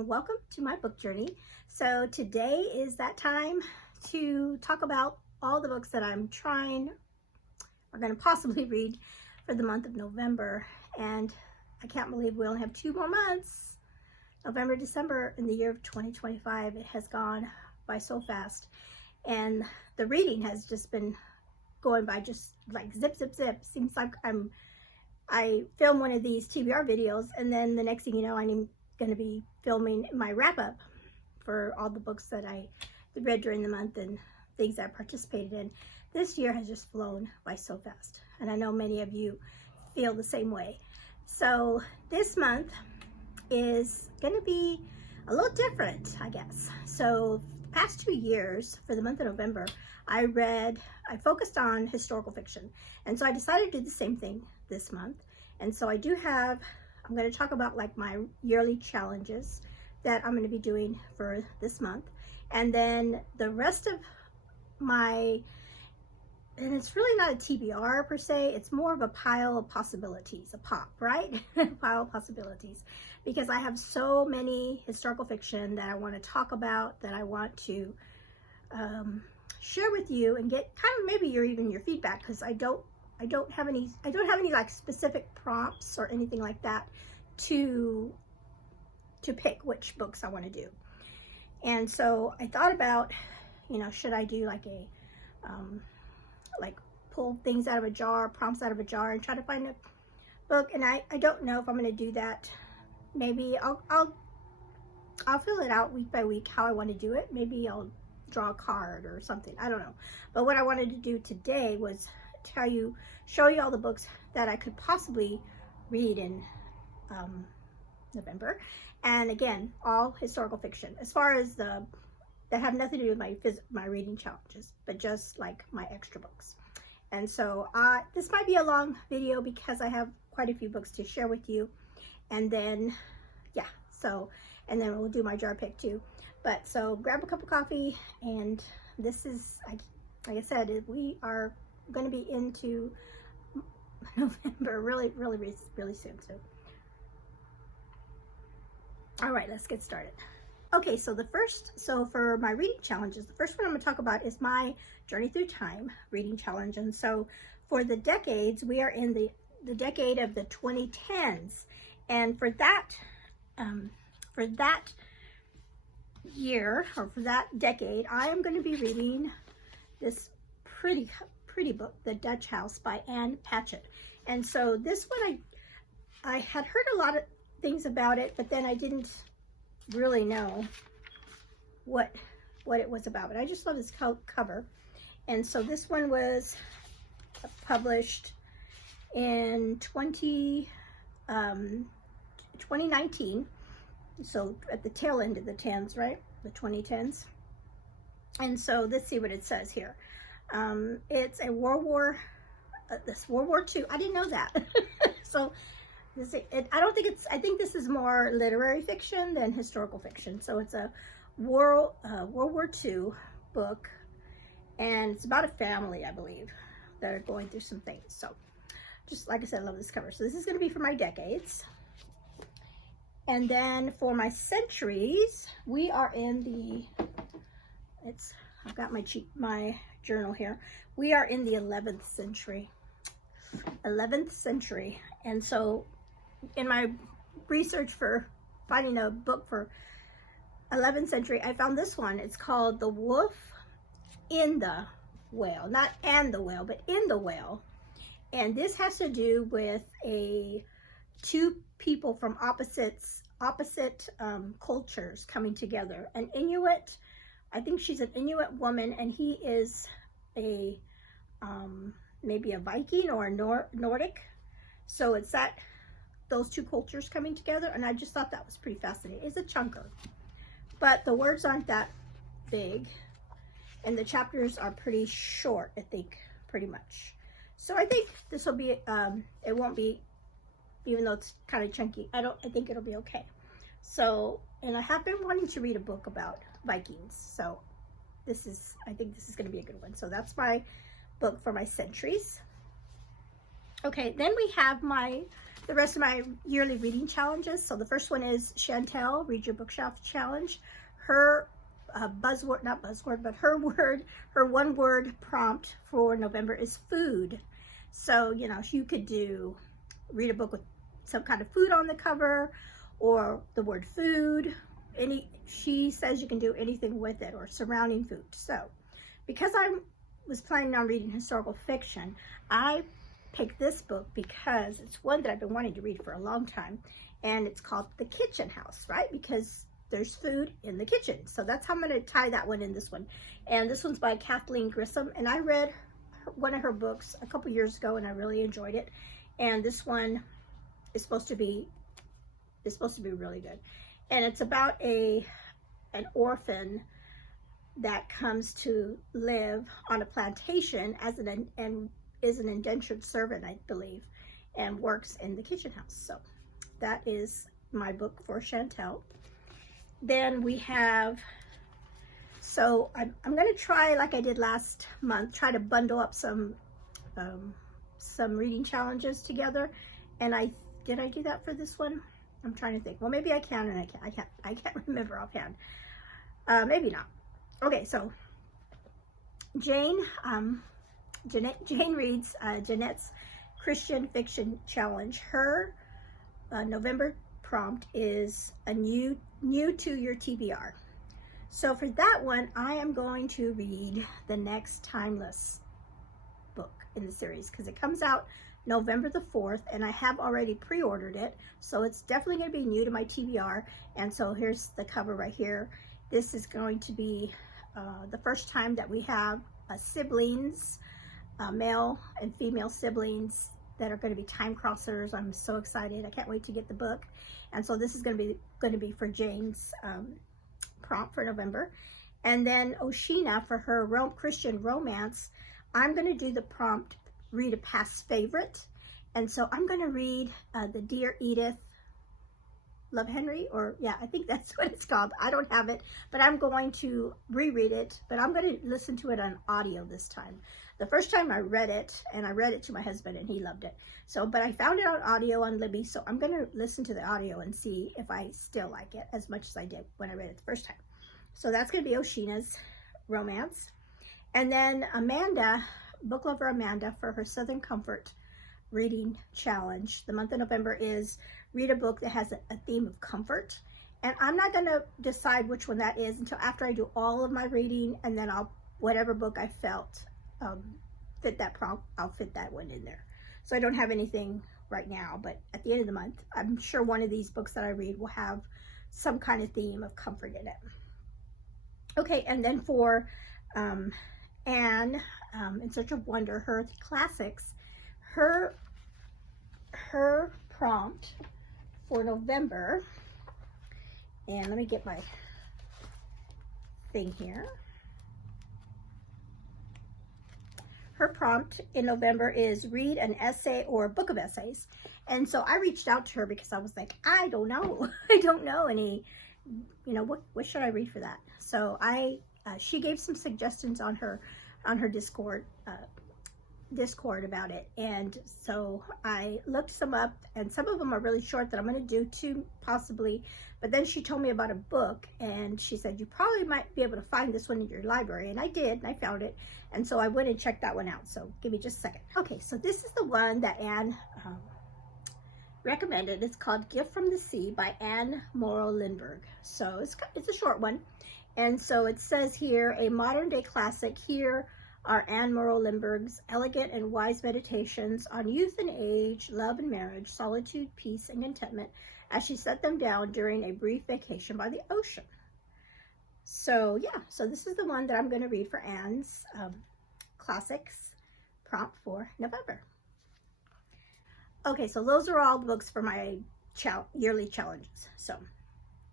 and welcome to my book journey. So today is that time to talk about all the books that I'm trying or going to possibly read for the month of November. And I can't believe we only have 2 more months. November, December in the year of 2025. It has gone by so fast. And the reading has just been going by just like zip, zip, zip. Seems like I film one of these TBR videos, and then the next thing you know, I'm going to be filming my wrap-up for all the books that I read during the month and things I participated in. This year has just flown by so fast, and I know many of you feel the same way. So this month is going to be a little different, I guess. So the past 2 years, for the month of November, I focused on historical fiction, and so I decided to do the same thing this month. And so I'm going to talk about like my yearly challenges that I'm going to be doing for this month, and then the rest of and it's really not a TBR per se, it's more of a pile of possibilities, a pop, right? Pile of possibilities, because I have so many historical fiction that I want to talk about, that I want to share with you and get kind of maybe even your feedback, because I don't have any like specific prompts or anything like that to pick which books I want to do. And so I thought about, should I do like a like pull things out of a jar, prompts out of a jar, and try to find a book. And I don't know if I'm going to do that. Maybe I'll fill it out week by week how I want to do it. Maybe I'll draw a card or something, I don't know. But what I wanted to do today was show you all the books that I could possibly read in November. And again, all historical fiction, as far as that have nothing to do with my reading challenges, but just like my extra books. And so this might be a long video because I have quite a few books to share with you. And then and then we'll do my jar pick too. But so grab a cup of coffee, and this is, like I said, we are going to be into November really soon. All right, let's get started. Okay, so for my reading challenges, the first one I'm going to talk about is my Journey Through Time reading challenge. And so for the decades, we are in the decade of the 2010s, and for that year, or for that decade, I am going to be reading this pretty book, The Dutch House by Ann Patchett. And so this one, I had heard a lot of things about it, but then I didn't really know what it was about. But I just love this cover. And so this one was published in 2019. So at the tail end of the 10s, right? The 2010s. And so let's see what it says here. It's a World War II. I didn't know that. So I think this is more literary fiction than historical fiction. So it's a World War II book, and it's about a family, I believe, that are going through some things. So just like I said, I love this cover. So this is going to be for my decades. And then for my centuries, we are in I've got my journal here. We are in the 11th century. 11th century. And so in my research for finding a book for 11th century, I found this one. It's called The Wolf in the Whale. Not and the whale, but in the whale. And this has to do with two people from opposite cultures coming together. An Inuit, I think she's an Inuit woman, and he is maybe a Viking or a Nordic. So it's those two cultures coming together, and I just thought that was pretty fascinating. It's a chunker, but the words aren't that big, and the chapters are pretty short, I think, pretty much. So I think this will be, it won't be, even though it's kind of chunky, I think it'll be okay. So, and I have been wanting to read a book about Vikings, so I think this is going to be a good one. So that's my book for my centuries. Okay, then we have the rest of my yearly reading challenges. So the first one is Chantel, Read Your Bookshelf Challenge. Her buzzword, not buzzword, but her one word prompt for November is food. So, you know, you could read a book with some kind of food on the cover, or the word food. She says you can do anything with it, or surrounding food. So because I was planning on reading historical fiction, I picked this book because it's one that I've been wanting to read for a long time, and it's called The Kitchen House, right? Because there's food in the kitchen. So that's how I'm going to tie that one in this one. And this one's by Kathleen Grissom, and I read one of her books a couple years ago and I really enjoyed it. And this one is supposed to be really good. And it's about an orphan that comes to live on a plantation and is an indentured servant, I believe, and works in the kitchen house. So that is my book for Chantel. Then we have, so I'm going to try, like I did last month, try to bundle up some reading challenges together. And did I do that for this one? I'm trying to think. Well, maybe I can, and I can't remember offhand. Maybe not. Okay, so Jane reads Jeanette's Christian Fiction Challenge. Her November prompt is a new to your TBR. So for that one, I am going to read the next Timeless book in the series, because it comes out November the 4th, and I have already pre-ordered it, so it's definitely going to be new to my TBR. And so here's the cover right here. This is going to be the first time that we have siblings, male and female siblings, that are going to be time crossers. I'm so excited. I can't wait to get the book. And so this is going to be for Jane's prompt for November. And then Oshina, for her Christian romance, I'm going to do the prompt, read a past favorite. And so I'm going to read the Dear Edith Love Henry, or yeah, I think that's what it's called. I don't have it, but I'm going to reread it, but I'm going to listen to it on audio this time. The first time I read it, and I read it to my husband, and he loved it. So, but I found it on audio on Libby, so I'm going to listen to the audio and see if I still like it as much as I did when I read it the first time. So that's going to be Oshina's romance. And then Amanda, book lover Amanda, for her Southern Comfort reading challenge. The month of November is read a book that has a theme of comfort. And I'm not going to decide which one that is until after I do all of my reading, and then whatever book I felt fit that prompt, I'll fit that one in there. So I don't have anything right now, but at the end of the month, I'm sure one of these books that I read will have some kind of theme of comfort in it. Okay, and then for Anne, In Search of Wonder, her classics, her prompt for November, and let me get my thing here. Her prompt in November is read an essay or a book of essays. And so I reached out to her because I was like, I don't know. I don't know any, what should I read for that? So she gave some suggestions on her Discord about it. And so I looked some up, and some of them are really short that I'm going to do too, possibly. But then she told me about a book, and she said, you probably might be able to find this one in your library. And I did, and I found it. And so I went and checked that one out. So give me just a second. Okay, so this is the one that Anne recommended. It's called Gift from the Sea by Anne Morrow Lindbergh. So it's a short one. And so it says here, a modern day classic. Here are Anne Morrow Lindbergh's elegant and wise meditations on youth and age, love and marriage, solitude, peace, and contentment, as she set them down during a brief vacation by the ocean. So yeah, so this is the one that I'm going to read for Anne's classics prompt for November. Okay, so those are all the books for my yearly challenges. So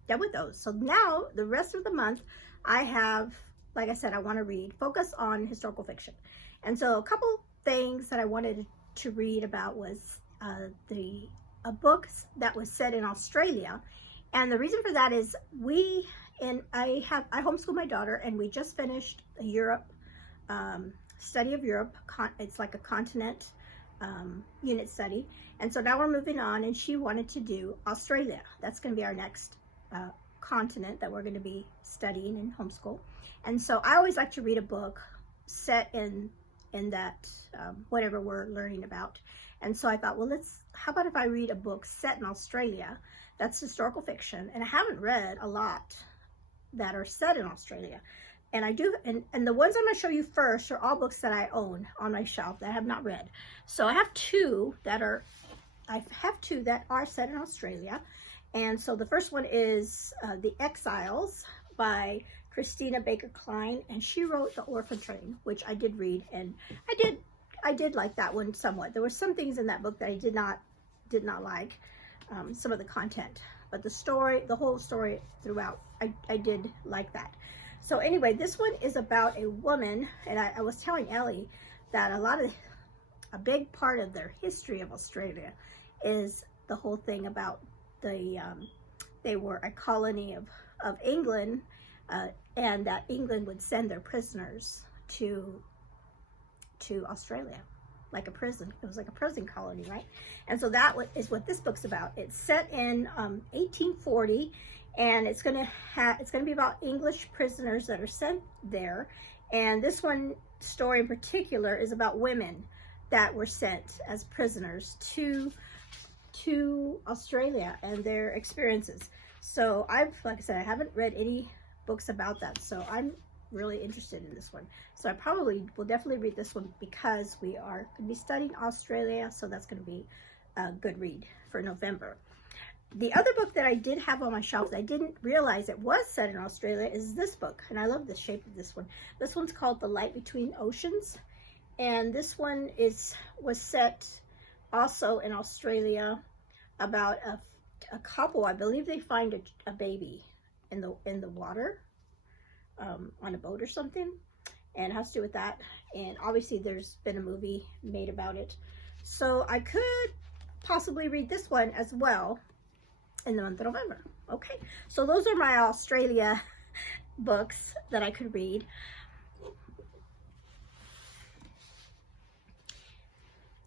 done with those. So now the rest of the month, I have, like I said, I want to focus on historical fiction. And so a couple things that I wanted to read about was a book that was set in Australia. And the reason for that is I homeschool my daughter, and we just finished a study of Europe. It's like a continent unit study. And so now we're moving on, and she wanted to do Australia. That's going to be our next continent that we're going to be studying in homeschool. And so I always like to read a book set in that whatever we're learning about. And so I thought, well, how about if I read a book set in Australia that's historical fiction? And I haven't read a lot that are set in Australia. And I do, and the ones I'm going to show you first are all books that I own on my shelf that I have not read. So I have two that are set in Australia. And so the first one is The Exiles by Christina Baker Klein, and she wrote The Orphan Train, which I did read, and I did like that one somewhat. There were some things in that book that I did not like, some of the content, but the whole story throughout, I did like that. So anyway, this one is about a woman, and I was telling Ellie that a big part of their history of Australia is the whole thing about they were a colony of England, and that England would send their prisoners to Australia, like a prison. It was like a prison colony, right? And so that is what this book's about. It's set in 1840, and it's gonna be about English prisoners that are sent there. And this one story in particular is about women that were sent as prisoners to Australia and their experiences. So like I said, I haven't read any books about that, so I'm really interested in this one. So I probably will definitely read this one because we are going to be studying Australia, so that's going to be a good read for November. The other book that I did have on my shelf that I didn't realize it was set in Australia is this book, and I love the shape of this one. This one's called The Light Between Oceans, and this one was set also in Australia about a couple. I believe they find a baby in the water on a boat or something, and it has to do with that. And obviously there's been a movie made about it, so I could possibly read this one as well in the month of November. Okay, so those are my Australia books that I could read.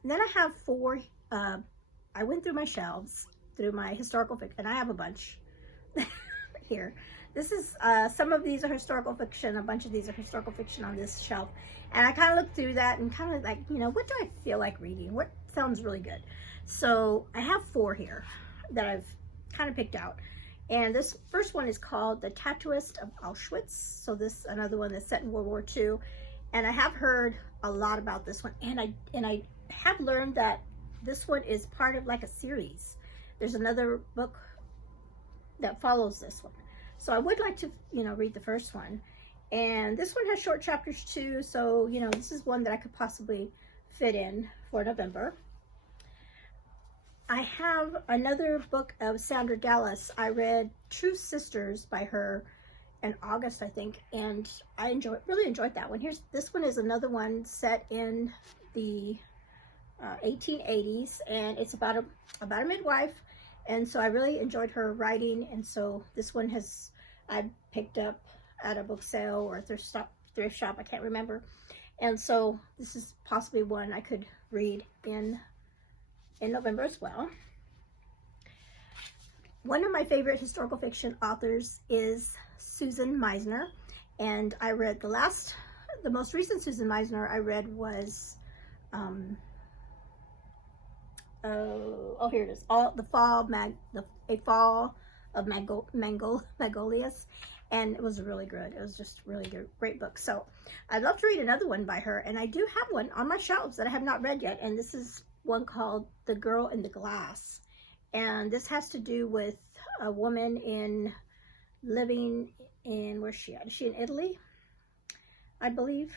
And then I have four. I went through my shelves, through my historical fiction, and I have a bunch here. This is some of these are historical fiction, a bunch of these are historical fiction on this shelf, and I kind of looked through that and kind of like, what do I feel like reading? What sounds really good? So I have four here that I've kind of picked out, and this first one is called The Tattooist of Auschwitz. So this another one that's set in World War II, and I have heard a lot about this one, and I have learned that this one is part of like a series. There's another book that follows this one, so I would like to read the first one, and this one has short chapters too, so this is one that I could possibly fit in for November. I have another book of Sandra Dallas. I read True Sisters by her in August, I think, and I really enjoyed that one. This one is another one set in the 1880s, and it's about a midwife, and so I really enjoyed her writing. And so this one I picked up at a book sale or a thrift shop, I can't remember, and so this is possibly one I could read in November as well. One of my favorite historical fiction authors is Susan Meisner, and I read the most recent Susan Meisner I read was here it is, A Fall of Magolius, and it was really good. It was just really good, great book. So I'd love to read another one by her, and I do have one on my shelves that I have not read yet, and this is one called The Girl in the Glass, and this has to do with a woman living in, where's she at? Is she in Italy, I believe?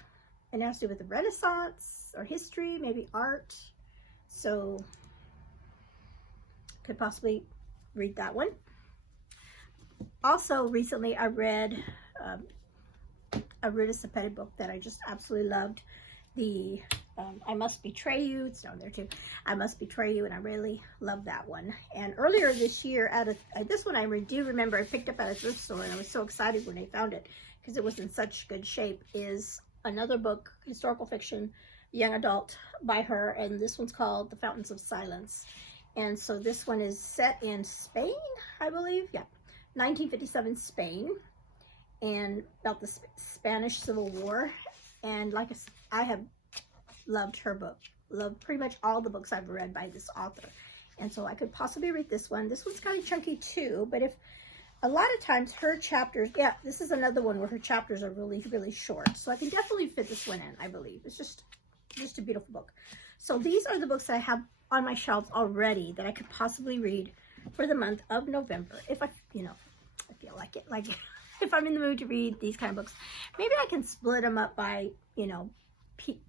And it has to do with the Renaissance or history, maybe art. So could possibly read that one. Also recently I read a Ruta Sepetys book that I just absolutely loved. The I Must Betray You, it's down there too. I Must Betray You, and I really love that one. And earlier this year, this one I do remember I picked up at a thrift store, and I was so excited when I found it because it was in such good shape, is another book, historical fiction, young adult by her, and this one's called The Fountains of Silence. And so this one is set in Spain, I believe. Yeah, 1957 Spain, and about the Spanish Civil War. And like I have loved her book, loved pretty much all the books I've read by this author. And so I could possibly read this one. This one's kind of chunky too, but if a lot of times her chapters, yeah, this is another one where her chapters are really, really short. So I can definitely fit this one in, I believe. It's just a beautiful book. So these are the books I have on my shelves already that I could possibly read for the month of November. If I feel like it, like if I'm in the mood to read these kind of books, maybe I can split them up by,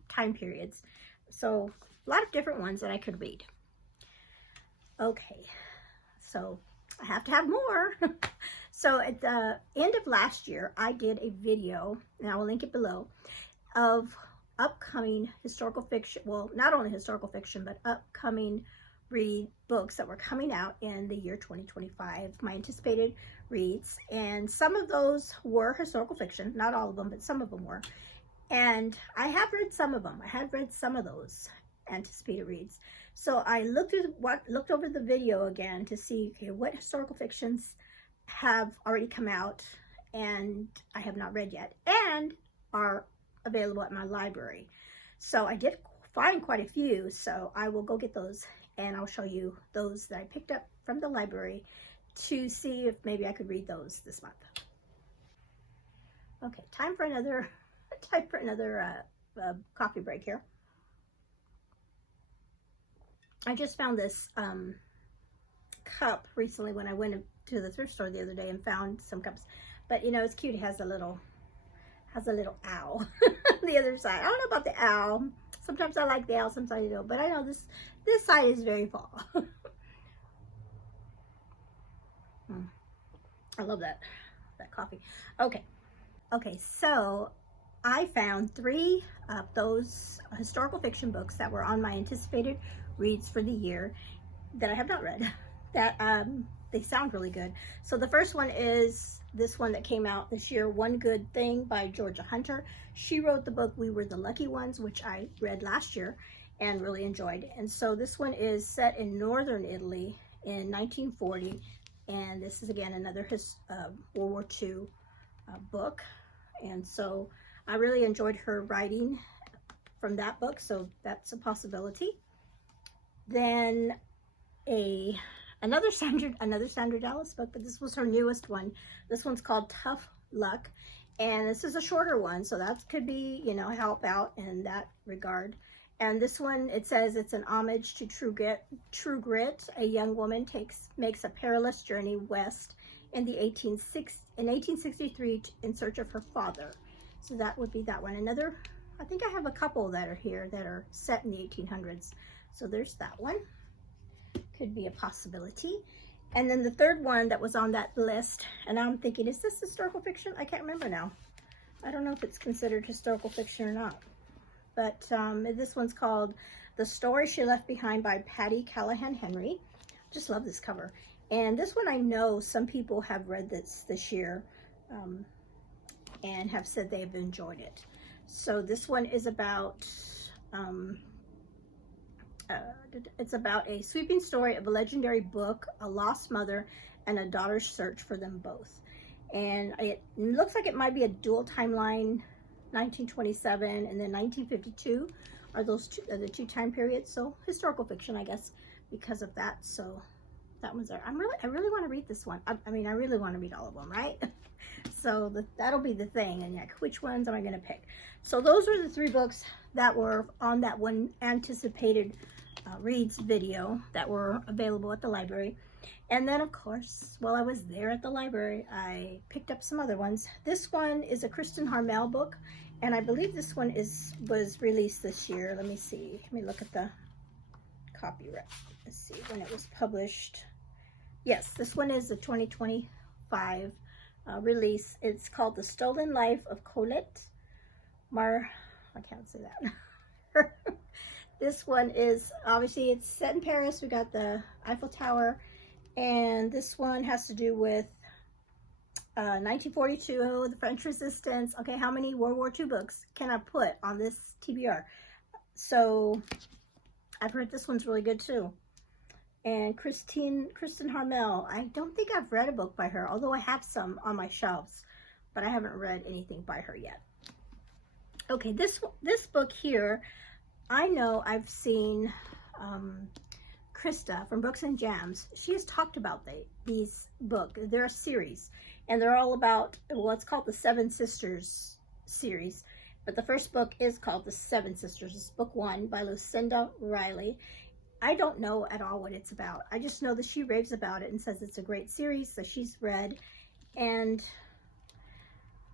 time periods. So a lot of different ones that I could read. Okay, so I have to have more. So at the end of last year, I did a video, and I will link it below, of upcoming historical fiction, well, not only historical fiction, but upcoming read books that were coming out in the year 2025, my anticipated reads. And some of those were historical fiction, not all of them, but some of them were. And I have read some of them. I have read some of those anticipated reads. So I looked over the video again to see, okay, what historical fictions have already come out and I have not read yet and are available at my library. So I did find quite a few, so I will go get those and I'll show you those that I picked up from the library to see if maybe I could read those this month. Okay, time for another coffee break here. I just found this cup recently when I went to the thrift store the other day and found some cups. But it's cute. It has a little owl on the other side. I don't know about the owl. Sometimes I like the owl, sometimes I don't. But I know this side is very fall. I love that coffee. Okay, so I found 3 of those historical fiction books that were on my anticipated reads for the year that I have not read, that they sound really good. So the first one is this one that came out this year, One Good Thing by Georgia Hunter. She wrote the book We Were the Lucky Ones, which I read last year and really enjoyed. And so this one is set in northern Italy in 1940, and this is again another World War II book. And so I really enjoyed her writing from that book, so that's a possibility. Then another Sandra Dallas book, but this was her newest one. This one's called Tough Luck, and this is a shorter one, so that could be, help out in that regard. And this one, it says it's an homage to True Grit. A young woman makes a perilous journey west in 1863 in search of her father. So that would be that one. Another, I think I have a couple that are here that are set in the 1800s. So there's that one. Could be a possibility. And then the third one that was on that list, and I'm thinking, is this historical fiction? I can't remember now. I don't know if it's considered historical fiction or not. But this one's called The Story She Left Behind by Patty Callahan Henry. Just love this cover. And this one, I know some people have read this year and have said they've enjoyed it. So this one is about it's about a sweeping story of a legendary book, a lost mother, and a daughter's search for them both. And it looks like it might be a dual timeline, 1927 and then 1952 are those the two time periods. So historical fiction, I guess, because of that. So that one's there. I really want to read this one. I mean, I really want to read all of them, right? So that'll be the thing. And like, which ones am I going to pick? So those are the 3 books that were on that one anticipated reads video that were available at the library. And then, of course, while I was there at the library, I picked up some other ones. This one is a Kristen Harmel book, and I believe this one was released this year. Let me see. Let me look at the copyright. Let's see when it was published. Yes, this one is the 2025 release. It's called The Stolen Life of Colette I can't say that. This one is, obviously, it's set in Paris. We got the Eiffel Tower. And this one has to do with 1942, the French Resistance. Okay, how many World War II books can I put on this TBR? So I've heard this one's really good too. And Kristen Harmel, I don't think I've read a book by her, although I have some on my shelves, but I haven't read anything by her yet. Okay, this book here, I know I've seen Krista from Books and Jams. She has talked about these books. They're a series, and they're all about, well, it's called the Seven Sisters series, but the first book is called The Seven Sisters. It's book 1 by Lucinda Riley. I don't know at all what it's about. I just know that she raves about it and says it's a great series that she's read, and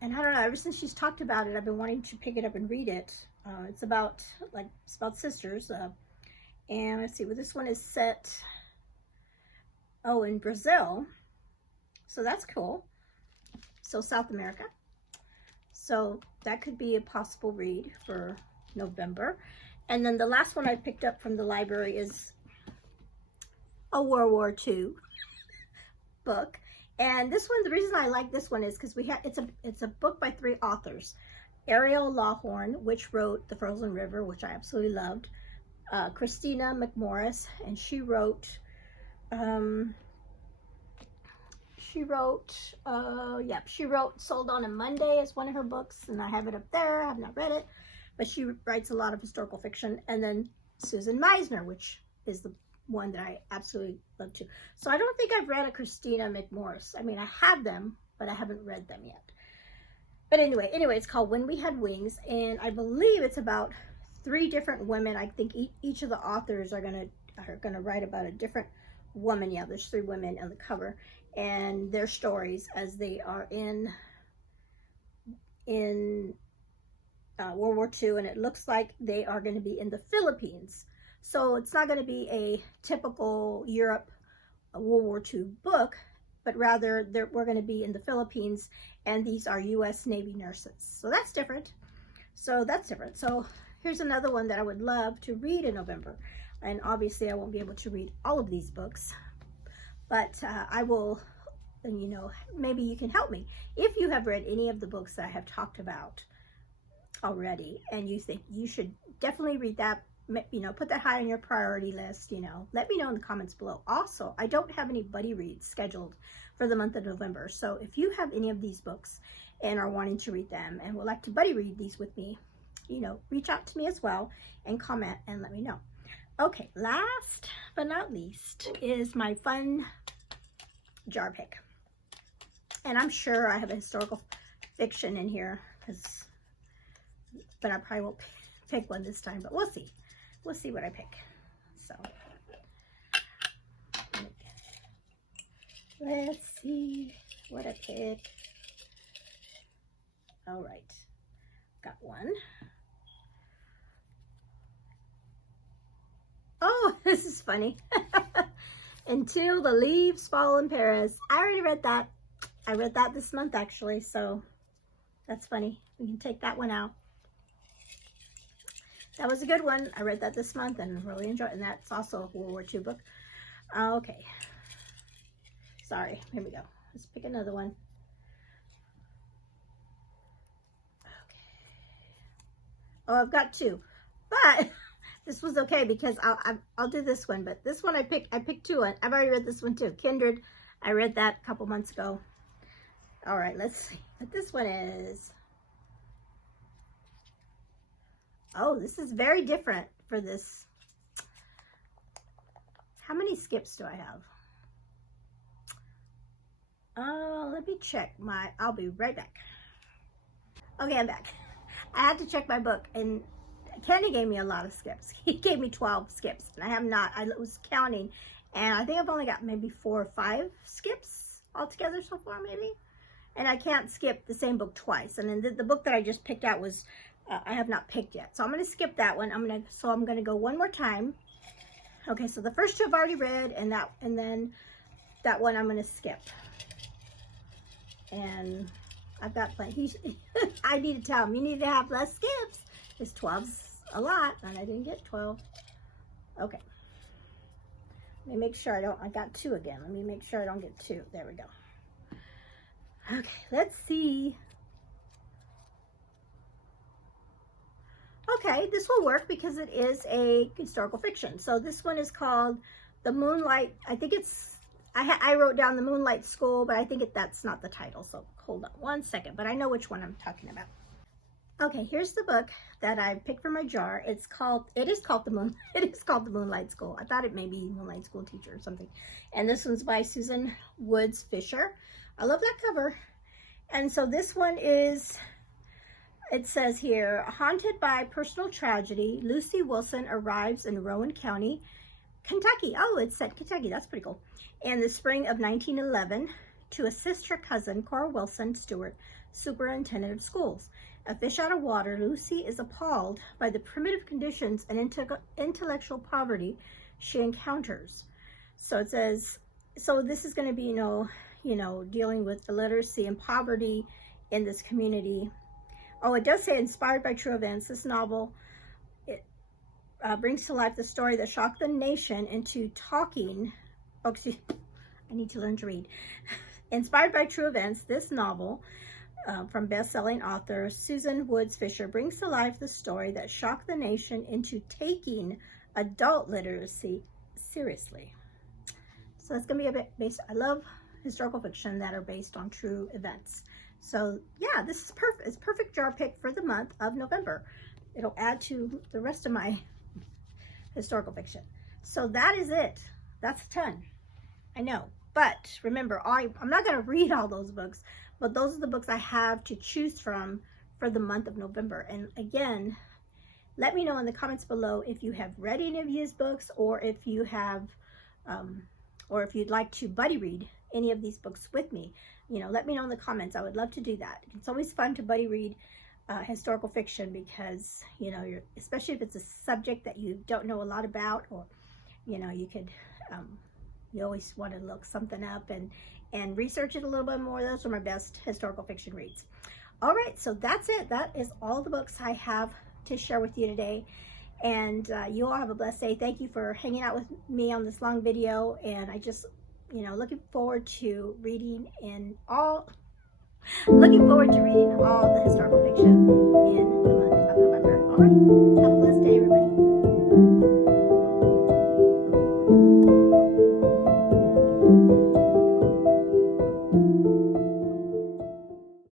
I don't know, ever since she's talked about it, I've been wanting to pick it up and read it. It's about sisters, and let's see, well, this one is set, in Brazil, so that's cool. So South America. So that could be a possible read for November. And then the last one I picked up from the library is a World War II book. And this one, the reason I like this one is because it's a book by 3 authors. Ariel Lawhorn, which wrote The Frozen River, which I absolutely loved. Christina McMorris, and she wrote Sold on a Monday is one of her books, and I have it up there. I have not read it, but she writes a lot of historical fiction. And then Susan Meisner, which is the one that I absolutely love too. So I don't think I've read a Christina McMorris. I mean, I have them, but I haven't read them yet. But anyway, it's called When We Had Wings, and I believe it's about 3 different women. I think each of the authors are gonna write about a different woman. Yeah, there's 3 women on the cover, and their stories as they are in World War II, and it looks like they are going to be in the Philippines. So it's not going to be a typical Europe World War II book, but rather we're going to be in the Philippines, and these are U.S. Navy nurses. So that's different. So here's another one that I would love to read in November. And obviously I won't be able to read all of these books, but I will, and maybe you can help me. If you have read any of the books that I have talked about already, and you think you should definitely read that, put that high on your priority list, let me know in the comments below. Also, I don't have any buddy reads scheduled for the month of November. So if you have any of these books and are wanting to read them and would like to buddy read these with me, reach out to me as well and comment and let me know. Okay, last but not least is my fun jar pick. And I'm sure I have a historical fiction in here, but I probably won't pick one this time, but we'll see. We'll see what I pick. So let's see what I pick. All right, got one. Oh, this is funny. Until the Leaves Fall in Paris. I already read that. I read that this month, actually, so that's funny. We can take that one out. That was a good one. I read that this month and really enjoyed it. And that's also a World War II book. Okay. Sorry. Here we go. Let's pick another one. Okay. Oh, I've got 2. But this was okay because I'll do this one. But this one I picked 2. I've already read this one too. Kindred. I read that a couple months ago. All right. Let's see what this one is. Oh, this is very different for this. How many skips do I have? Let me check I'll be right back. Okay, I'm back. I had to check my book, and Kenny gave me a lot of skips. He gave me 12 skips, and I have not. I was counting, and I think I've only got maybe 4 or 5 skips altogether so far, maybe. And I can't skip the same book twice. And then the book that I just picked out was I have not picked yet, so I'm going to skip that one. I'm going to go one more time. Okay, so the first 2 I've already read, and then that one I'm going to skip. And I've got plenty. I need to tell him you need to have less skips. Because 12's a lot, and I didn't get 12. Okay. Let me make sure I got 2 again. Let me make sure I don't get 2. There we go. Okay, let's see. Okay, this will work because it is a historical fiction. So this one is called The Moonlight. I think it's, I wrote down The Moonlight School, but I think that's not the title. So hold on one second, but I know which one I'm talking about. Okay, here's the book that I picked from my jar. It is called The Moonlight School. I thought it may be Moonlight School Teacher or something. And this one's by Susan Woods Fisher. I love that cover. And so this one is, it says here, haunted by personal tragedy, Lucy Wilson arrives in Rowan County, Kentucky. Oh, it said Kentucky. That's pretty cool. In the spring of 1911 to assist her cousin, Cora Wilson Stewart, superintendent of schools. A fish out of water, Lucy is appalled by the primitive conditions and intellectual poverty she encounters. So it says, so this is going to be, you know, dealing with the literacy and poverty in this community. Oh, it does say inspired by true events. This novel, it brings to life the story that shocked the nation into talking. Oh, excuse, I need to learn to read. Inspired by true events, this novel from best-selling author Susan Woods Fisher brings to life the story that shocked the nation into taking adult literacy seriously. So it's gonna be a bit based, I love historical fiction that are based on true events. So yeah, this is perfect. It's perfect jar pick for the month of November. It'll add to the rest of my historical fiction. So that is it. That's a ton, I know. But remember, I'm not gonna read all those books, but those are the books I have to choose from for the month of November. And again, let me know in the comments below if you have read any of these books, or if you have, or if you'd like to buddy read any of these books with me. You know, let me know in the comments. I would love to do that. It's always fun to buddy read historical fiction because, you know, especially if it's a subject that you don't know a lot about, or, you know, you could, you always want to look something up and research it a little bit more. Those are my best historical fiction reads. All right, so that's it. That is all the books I have to share with you today. And you all have a blessed day. Thank you for hanging out with me on this long video. And I just, you know, looking forward to reading all the historical fiction in